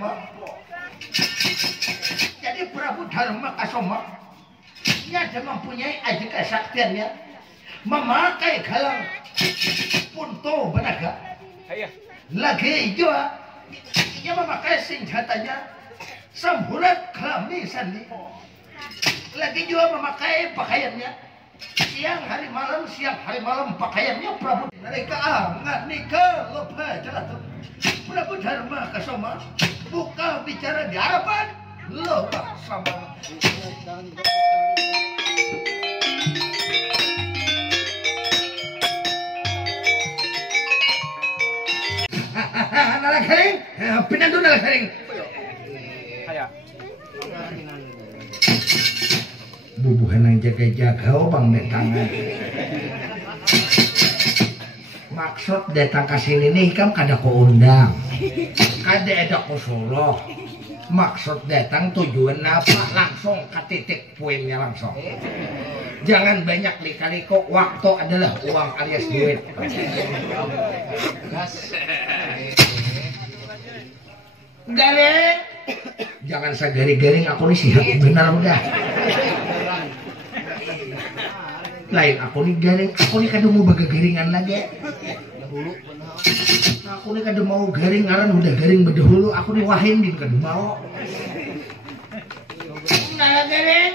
Kasoma. Jadi Prabu Dharma Kasoma dia mempunyai aji kesaktiannya memakai galang punto benaga. Lagi juga dia memakai senjatanya samburat kami sandi. Lagi juga memakai pakaiannya siang hari malam pakaiannya Prabu. Mereka nggak nikah lupa jelas tuh. Prabu Dharma Kasoma buka bicara di hadapan lupa sama. Nala garing, pindah dulu nala garing. Bubuhan yang jaga-jaga bang netangan. Maksud datang ke sini nih kan kada ko undang, kada ada ko suruh. Maksud datang tujuan apa? Langsung ke titik poinnya langsung. Jangan banyak lika-liku. Waktu adalah uang alias duit. Garing. Jangan sagari-garing aku nih sihat benar udah. Lain aku nih garing, aku nih kada mau baga garingan lagi. Aku nih kada mau garing ngaran udah garing berdahulu. Aku nih wahin din kada mau. Nala garing,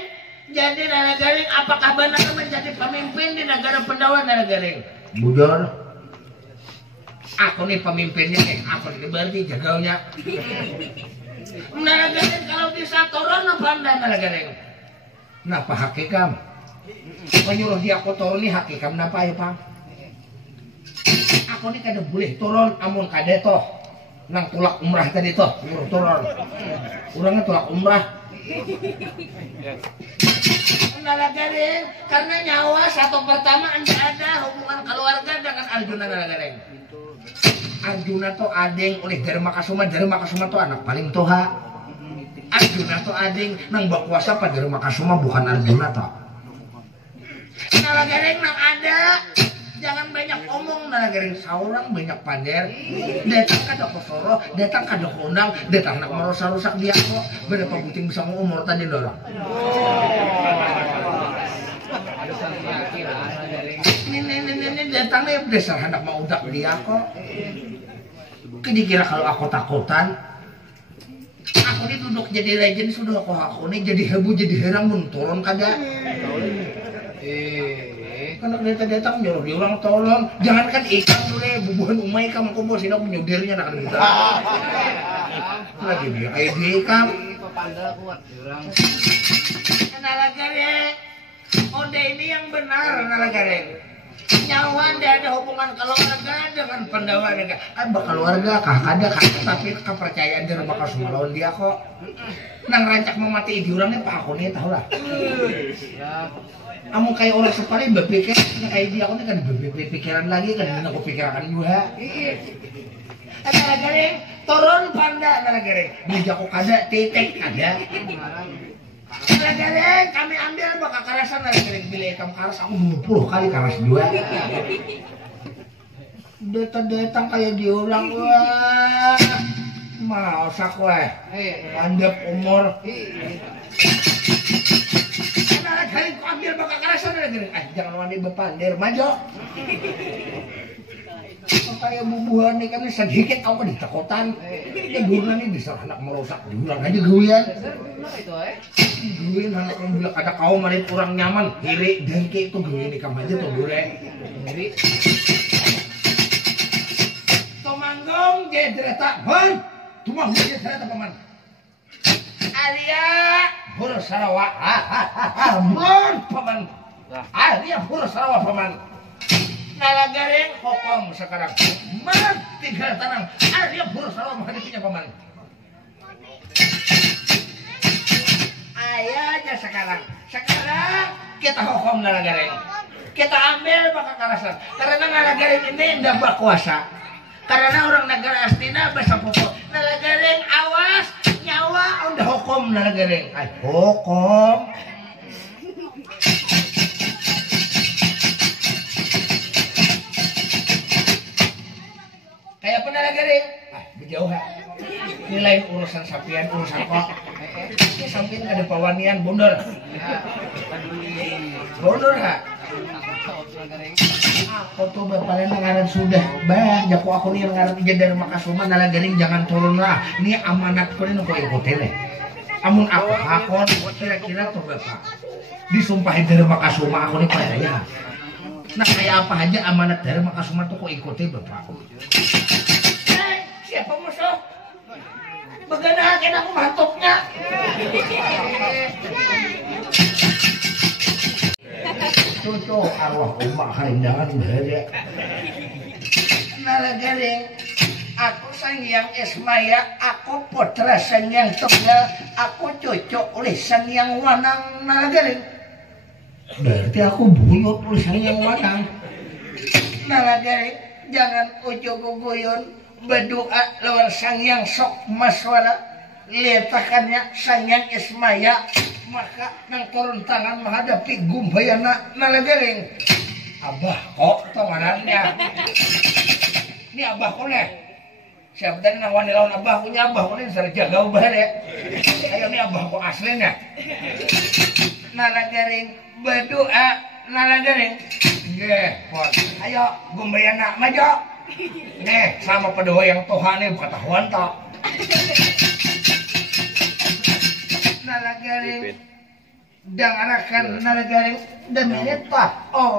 jadi nala garing apakah benar menjadi pemimpin di negara Pandawa nala garing? Bujur. Aku nih pemimpinnya nih, apa nih berarti jagaunya? Nala garing kalau bisa turun apa anda nala garing? Napa hakikam? Menyuruh dia aku turun nih hakikam napa ya Pak? Aku nih kada boleh turun amun kada toh nang tulak umrah tadi toh nyuruh turun. Urangnya tulak umrah. Nala garing karena nyawa satu pertama anda ada hubungan keluarga dengan Arjuna nala garing. Arjuna tuh ading oleh Dharma Kasoma tuh anak paling toha. Arjuna tuh ading nang bakuasa pada Dharma Kasoma bukan Arjuna toh. Nala garing nang ada jangan banyak omong nala garing saurang banyak pander. Datang kada kosoro, datang kada kondang, datang nak merusak dia kok. Berapa buting bisa ngomor tadi dorong. Ini datang nih dasar hendak mau udak dia kok. Kira kalau aku takutan, aku nih duduk jadi legend sudah kok aku nih jadi heboh jadi herang mun turun kada. Karena datang nyuruh dia orang tolong, jangankan ikan dulu bubuhan umay kamu kumpul sini aku nyudirnya nak kita. Lagi dia kayak dia ikan. Nala garing, ode ini yang benar nala garing. Nyawa tidak ada hubungan keluarga dengan Pandawa negara. Bakal keluarga kah ada kah tapi kepercayaan dia bakal semua lawan dia kok. Nang rancak memati di orangnya pak aku nih tahu lah. Kamu kayak orang separi berpikir kayak dia aku nih kan berpikiran lagi kan aku pikirkan juga. Nala garing turun panda nala garing. Bija aku kada titik ada. Nala garing kami ambil bakal karasan nala garing bila kamu karas aku 20 kali karas dua. Datang kayak diulang wah. Mau sak weh. Andap umur. Nala garing ku ambil bakal karasan nala garing. Jangan wani bepandir maju. Kayak bubuhan nih kami sedikit aku ditakutan. Ya guna nih bisa anak merusak diulang aja guyan. Guyan anak yang bilang ada kau marin kurang nyaman. Kiri dengki itu guyan nih kamu aja tuh gue. Kiri. Tumanggung jedreta bon. Tumanggung jedreta paman. Alia huruf Sarawak. Bon paman. Alia huruf Sarawak paman. Nala garing hukum sekarang mati gara tanang dia berusaha menghadapinya paman. Ayahnya sekarang kita hukum nala garing, kita ambil bakal karasan karena nala garing ini tidak berkuasa karena orang negara Astina bahasa pokok nala garing awas nyawa udah hukum nala garing hukum. Kayak apa nala garing? Berjauhan. Ini lain urusan sapian urusan kok samping ada pawanian bundor ha aku tuh bapaknya ngaran sudah bah jaku aku nih ngaran ija dari Makasuma nala garing jangan turun lah ini amanat ko rin ko ikutin amun aku hakon kira-kira tuh bapak disumpahin dari Makasuma aku nih percaya nah kayak apa aja amanat dari Makasuma tuh kok ikutin bapak siapa musuh beganakin aku mantoknya cucu arwah umak harindangan bahaya nalagaring aku Sangyang Ismaya aku putra Sangyang Tunggal aku cucu oleh Sangyang Wanang nalagaring berarti aku buyut oleh Sangyang Wanang nalagaring jangan ujug guyun berdoa lawan Sangyang sok maswara letakkannya Sangyang Ismaya maka nang turun tangan menghadapi Gumbayana nalagaring abah kok tanganannya ini abah ko nih siapa tadi nang wani lawan abah punya abah ko nih sarja gau bahaya ayo ini abah ko aslinya nalagaring berdoa nalagaring nggih pon ayo Gumbayana maju nih sama pedoa yang Tuhan nih bukan tahuan tok nalagaring dangarakan nalagaring demi neta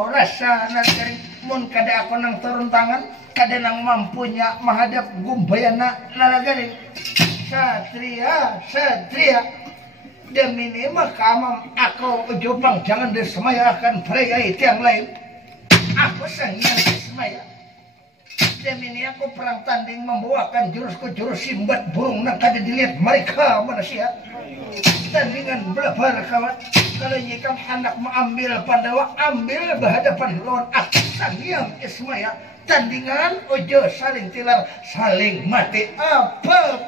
rasa nalagaring mun kada aku nang turun tangan kada nang mampunya menghadap Gumbayana nalagaring satria demi ini makamam aku ujupang jangan disemayakan pria itu yang lain aku Sangyang Ismaya demi ini aku perang tanding membawakan jurus simbat burung nang kada dilihat mereka manusia tandingan belabar kawan kalau nyikam hendak mengambil Pandawa ambil berhadapan lawan aku Sangyang Ismaya tandingan ojo saling tilar saling mati apa